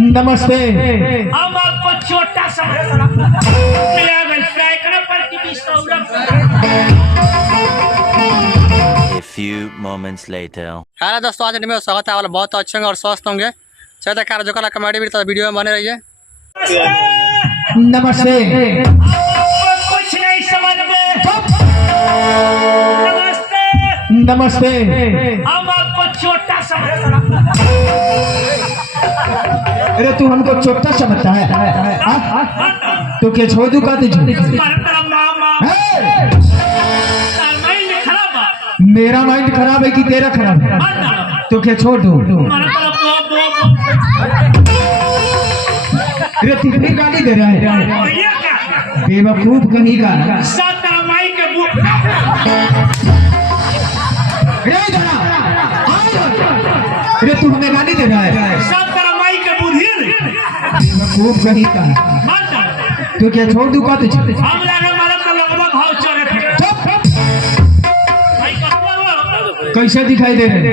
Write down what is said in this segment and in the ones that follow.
नमस्ते। हम आपको छोटा सा A few moments later. Hello दोस्तों, आज में स्वागत है। वाला बहुत अच्छे होंगे और स्वस्थ होंगे। चाहते कार जो कला कमेडी भी वीडियो में बने रहिए। नमस्ते। कुछ नहीं समझ में। नमस्ते। नमस्ते। हम आपको छोटा सा अरे तू हमको छोटा समझता है? तो क्या छोड़ दूं का तुझे? मेरा माइंड खराब है कि तेरा खराब है? तो क्या छोड़ दूं? अरे तू भी गाली दे रहा है बेवकूफ कहीं का। अरे तू हमें गाली दे रहा है बेवकूफ कहीं का। तो क्या छोड़ दूं का तुझे? कैसे दिखाई दे रहे?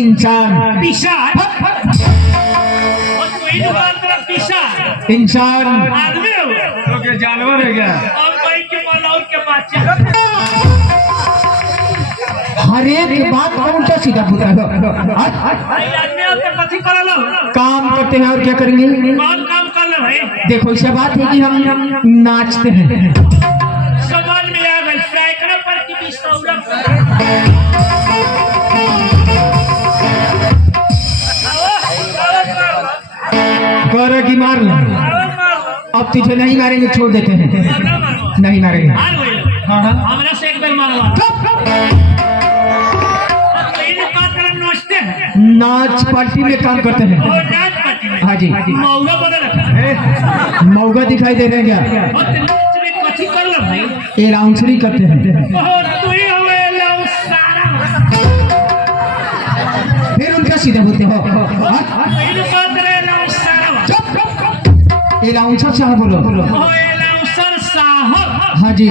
इंसान। इंसान जानवर है क्या? हर एक बात का उल्टा सीधा पूछा है। काम करते हैं और क्या करेंगे? देखो ऐसा बात है कि हम नाचते हैं। समाज में आ गई कर की मार लो। अब तुझे नहीं मारेंगे, छोड़ देते हैं। नहीं मारेंगे। हमरा से एक बार मारवा नाच पार्टी में काम करते हैं। हाँ जी। मौगा दिखाई दे रहे हैं क्या? ये राउंसरी करते हैं। फिर उनका सीधा बोलते हो। ये राउंसर साहब बोलो। हाँ जी।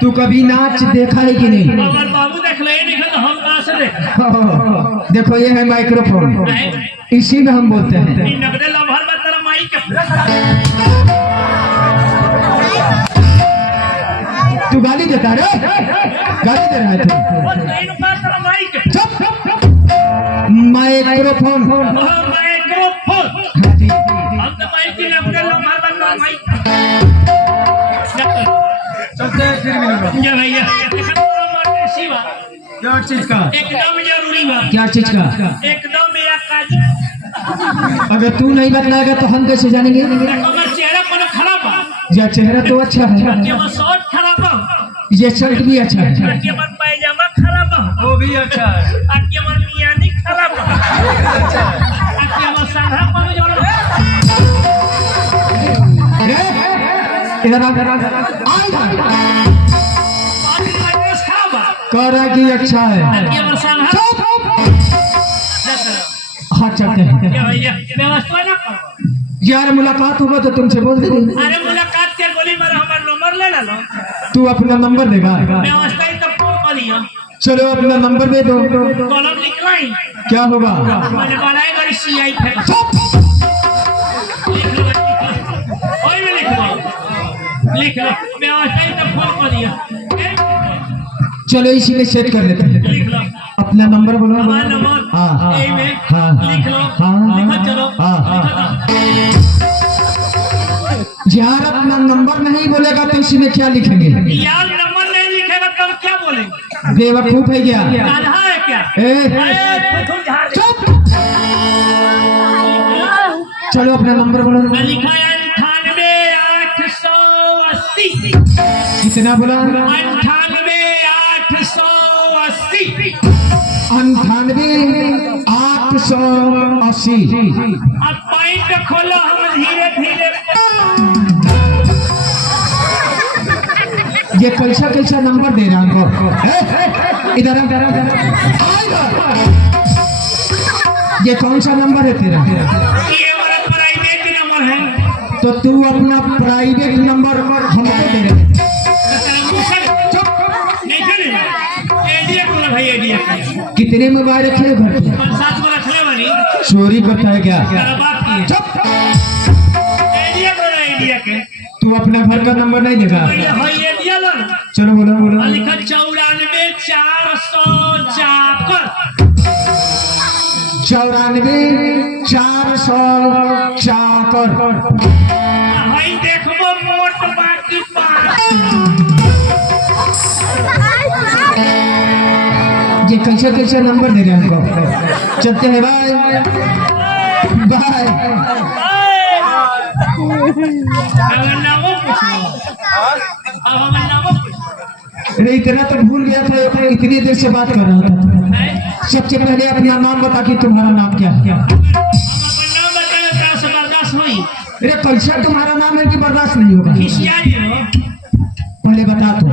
तू कभी नाच देखा है कि नहीं? बाबू देख ले, तो हम कहाँ से देख? देखो ये है माइक्रोफोन, इसी में हम बोलते हैं। तू गाली देता रे? गाली दे रहा है तू? माइक्रोफोन। क्या चीज का? एकदम जरूरी बात। क्या चीज का? एकदम अगर तू नहीं बतलाएगा तो हम कैसे जानेंगे? चेहरा खराब है। यह चेहरा तो अच्छा है, शर्ट खराब है, ये शर्ट भी अच्छा है, पैजामा खराब है, वो भी अच्छा है, मियानी खराब है, करा की अच्छा है। हाँ चलते हैं व्यवस्था ना करो। यार मुलाकात होगा तो तुमसे बोल दे। अरे मुलाकात के गोली मारा, हमारा नंबर ले लो। तू अपना नंबर देगा? व्यवस्था ही तो फोन कर लिया। चलो अपना नंबर दे दो। कॉलम निकलाई क्या होगा? मैंने बनाई बड़ी सीआई थे। लिख लो, व्यवस्था ही तो फोन कर दिया। चलो इसी में सेट कर लेते हैं। लिख लो अपना नंबर बोलो। हमारा नंबर। हाँ हाँ लिख लो। लिखो चलो। यार अपना नंबर नहीं बोलेगा तो इसी में क्या लिखेंगे? यार नंबर नहीं लिखेगा तब क्या बोलेंगे? बेवकूफ है क्या? गाधा है क्या? चुप। चलो अपना नंबर बोलो। लिखा है 98,880। कितना बोला? 98,880। 98,880। अब पॉइंट खोलो, हम धीरे धीरे। ये कैसा कैसा नंबर दे रहा हमको? इधर ये कौन सा नंबर है तेरा? ये हमारा प्राइवेट नंबर है। तो तू अपना प्राइवेट नंबर हमको दे रहे। नहीं भाई आइडिया के कितने मोबाइल रखे हो घर पे? 5-7 को रखले बनी चोरी करता है क्या? तेरा बाप की चुप। आइडिया के तू अपना घर का नंबर नहीं देखा? ये भाई आइडिया लो चलो बोलो बोलो। लिखा 94 400 94 400 चाकर। भाई देखबो मोट बाटी पास ये कैसे कैसे नंबर दे रहे हैं हमको? चलते हैं बाय बाय। अगर नामो पूछो अगर नामो अरे इतना तो भूल गया था, इतनी देर से बात कर रहा था। सबसे पहले अपना नाम बता कि तुम्हारा नाम क्या है? नाम बताया क्या से बर्दाश्त हुई अरे कैसे तुम्हारा नाम है कि बर्दाश्त नहीं होगा? खिसिया जी हो पहले बता दो।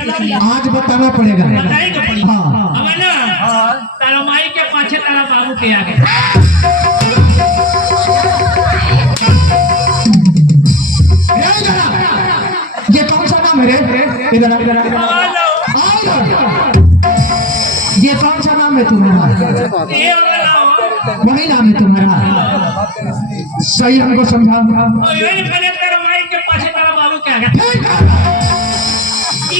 बताएगा आज बताना पड़ेगा। पड़ी हाँ अगर ना तारा माई के पाछे तारा बाबू के आगे ये कौन सा नाम है रे? इधर इधर ये कौन सा नाम है तुम्हारा? ये वाला नाम वही नाम है तुम्हारा? सही हमको समझाओ। ये पहले तारा माई के पाछे तारा बाबू के आगे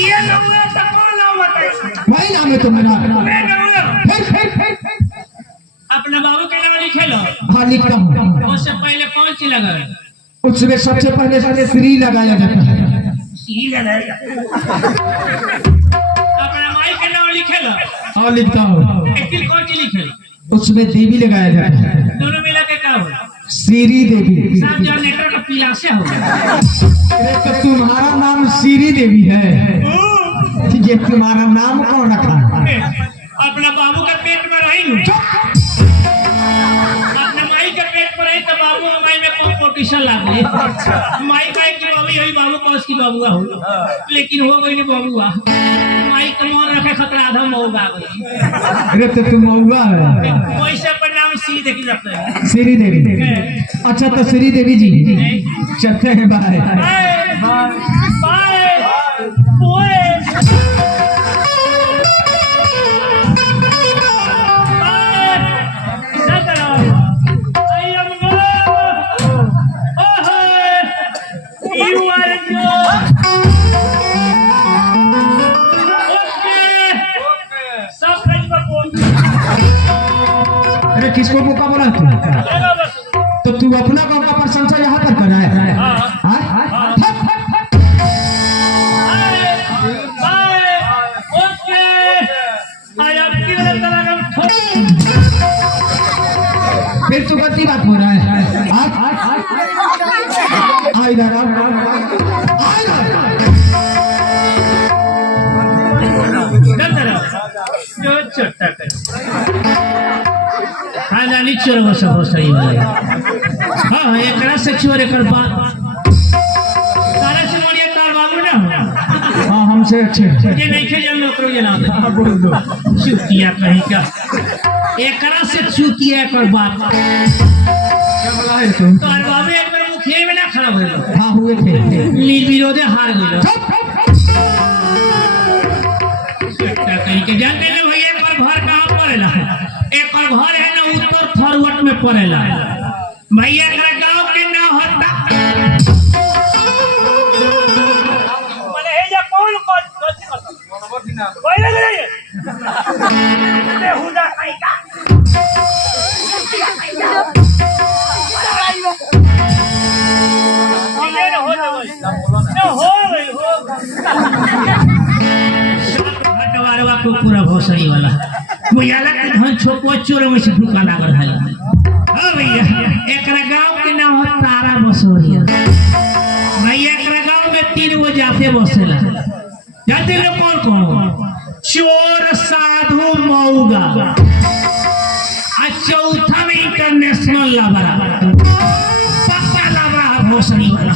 ये नाम है तो कौन नाम बताइए वही नाम है तुम्हारा? मैं नाम फिर अपने बाबू के नाम लिखे लो हाँ लिखता हूँ। उससे पहले कौन सी लगा उसमें सबसे पहले श्री लगाया जाता है। अपने माई के नाम लिखे लो हाँ लिखता हूँ। एक्चुअली कौन सी लिखे लो उसमें देवी लगाया जाता है। दोनों मिला के क्या हो श्री देवी। सब जनरेटर का पीला से हो अरे तो तुम्हारा नाम श्री देवी है? ये तुम्हारा नाम कौन रखा? अपने बाबू के पेट में रही हूँ अपने माई के पेट में रही तो बाबू माई में कंपटीशन लागे माई का एक बाबू यही बाबू का उसकी बाबुआ हो लेकिन हो गई नहीं बाबुआ माई का मोन रखे खतरा आधा मऊगा गई अरे तो तुम मऊगा है। वैसे पर नाम सी देखी जाता है श्री देवी। अच्छा तो श्री देवी जी चलते हैं बाय। बाय ओए अरे किसको मौका बोला तू? तो तू अपना मौका प्रशंसा यहाँ पर कर रहा है? फिर तू गलती बात हो रहा है। इधर खानदानी चोर हो सही है हाँ एक से चोर एक बात तारा से बढ़िया तार बाबू ना हो हाँ हमसे अच्छे ये नहीं खे जन्म करो ये नाम बोल दो। चुतिया कहीं का एक से चुतिया कर बात क्या बोला है तुम? तो बाबू एक बार मुखिया में ना खड़ा हुए हाँ हुए थे। विरोधे हार गए कहीं के जानते ना भैया एक बार घर कहाँ पड़ेला एक और घर है ना उत्तर फॉरवर्ड में पड़ेला भैया का गांव के ना होता माने हे जा कौन कौन कोई नहीं ये हुदा कहीं का पूरा भोसड़ी वाला मुयाला के धन छोको चोर में से भूखा लागल है हां भैया एकरा गांव के नाम है तारा बसोरिया भैया एकरा गांव में 3 गो जाते बसेला जाते लोग कौन चोर साधु मऊगा आ चौथा में इंटरनेशनल लबरा पक्का लबरा भोसड़ी वाला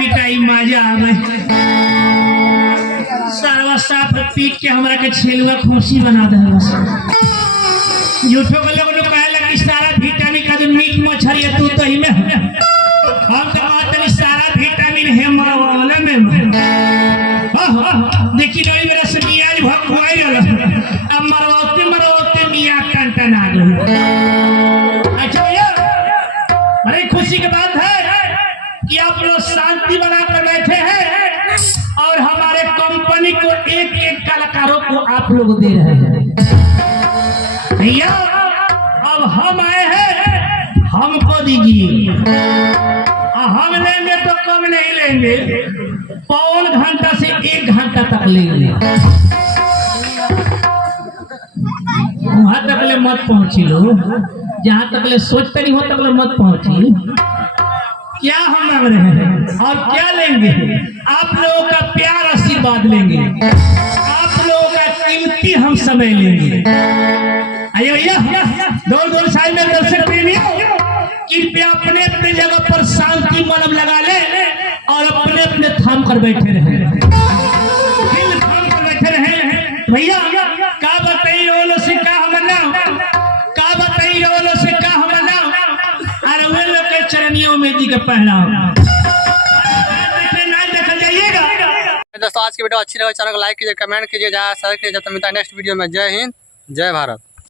पिटाई मजा आवे सारा साफ पीट के हमरा के छेलुआ खुशी बना दे झूठो के लोग कहे लगे सारा विटामिन का जो मीट मछली है तू तो ही में हम तो मात्र सारा विटामिन है मरवाले में देखी नहीं मेरा से मियाज भगवाई गल अब मरवाते मियाँ टन आ गए। अच्छा भैया बड़ी खुशी की बात है कि आप लोग शांति बनाकर बैठे हैं और हमारे कंपनी को एक एक कलाकारों को आप लोग दे रहे हैं। भैया अब हम आए हैं हमको दीजिए हम लेंगे तो कम नहीं लेंगे पौन घंटा से 1 घंटा तक लेंगे वहां तक ले मत पहुंची लो जहां तक ले सोचते नहीं हो तक ले मत पहुंची। क्या हम मांग रहे हैं और क्या लेंगे आप लोगों का प्यार आशीर्वाद लेंगे आप लोगों का कीमती हम समय लेंगे। आइए भैया दो साइड में दर्शक प्रेमियों कृपया अपने अपने जगह पर शांति मन लगा ले और अपने अपने थाम कर बैठे रहे दिल थाम कर बैठे रहे भैया का बताइए रोलो से का हमना का बताइए रोलो से का हमना और वे लोग के चरनियों में जी का पहनाव ना देखा जाइएगा। दोस्तों आज की वीडियो अच्छी लगे चैनल को लाइक कीजिए कमेंट कीजिए जहाँ शेयर कीजिए। तो मिलता है नेक्स्ट वीडियो में। जय हिंद जय भारत।